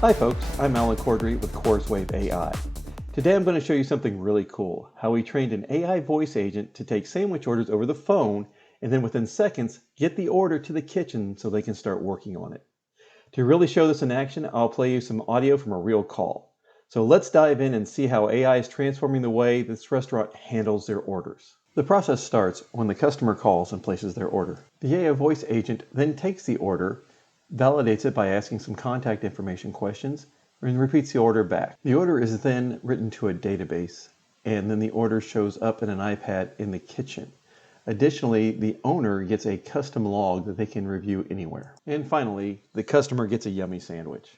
Hi folks, I'm Allen Cordrey with ChorusWave AI. Today I'm going to show you something really cool, how we trained an AI voice agent to take sandwich orders over the phone and then within seconds get the order to the kitchen so they can start working on it. To really show this in action, I'll play you some audio from a real call. So let's dive in and see how AI is transforming the way this restaurant handles their orders. The process starts when the customer calls and places their order. The AI voice agent then takes the order, validates it by asking some contact information questions, and repeats the order back. The order is then written to a database, and then the order shows up in an iPad in the kitchen. Additionally, the owner gets a custom log that they can review anywhere. And finally, the customer gets a yummy sandwich.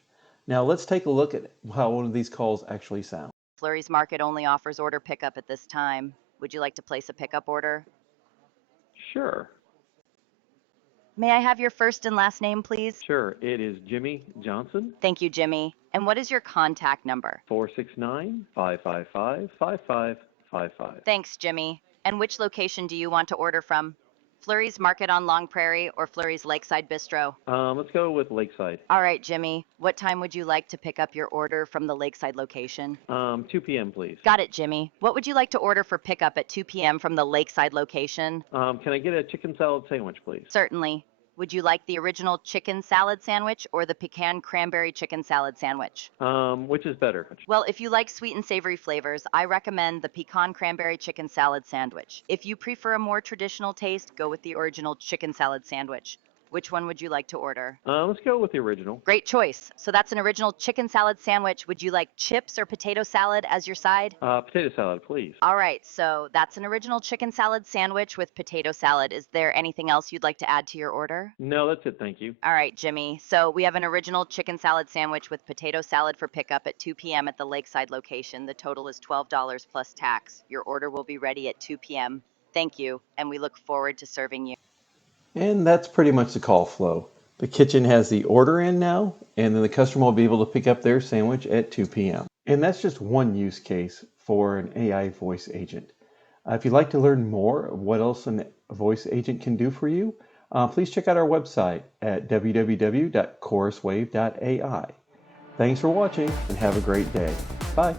Now let's take a look at how one of these calls actually sounds. Flurry's Market only offers order pickup at this time. Would you like to place a pickup order? Sure. May I have your first and last name, please? Sure, it is Jimmy Johnson, Thank you, Jimmy. And what is your contact number? 469-555-5555. Thanks, Jimmy. And which location do you want to order from? Flurry's Market on Long Prairie or Flurry's Lakeside Bistro? Let's go with Lakeside. All right, Jimmy. What time would you like to pick up your order from the Lakeside location? 2 p.m. please. Got it, Jimmy. What would you like to order for pickup at 2 p.m. from the Lakeside location? Can I get a chicken salad sandwich, please? Certainly. Would you like the original chicken salad sandwich or the pecan cranberry chicken salad sandwich? Which is better? Well, if you like sweet and savory flavors, I recommend the pecan cranberry chicken salad sandwich. If you prefer a more traditional taste, go with the original chicken salad sandwich. Which one would you like to order? Let's go with the original. Great choice. So that's an original chicken salad sandwich. Would you like chips or potato salad as your side? Potato salad, please. All right, so that's an original chicken salad sandwich with potato salad. Is there anything else you'd like to add to your order? No, that's it, thank you. All right, Jimmy. So we have an original chicken salad sandwich with potato salad for pickup at 2 p.m. at the Lakeside location. The total is $12 plus tax. Your order will be ready at 2 p.m. Thank you, and we look forward to serving you. And that's pretty much the call flow. The kitchen has the order in now, and then the customer will be able to pick up their sandwich at 2 p.m. And that's just one use case for an AI voice agent. If you'd like to learn more of what else a voice agent can do for you, please check out our website at www.choruswave.ai. Thanks for watching and have a great day. Bye.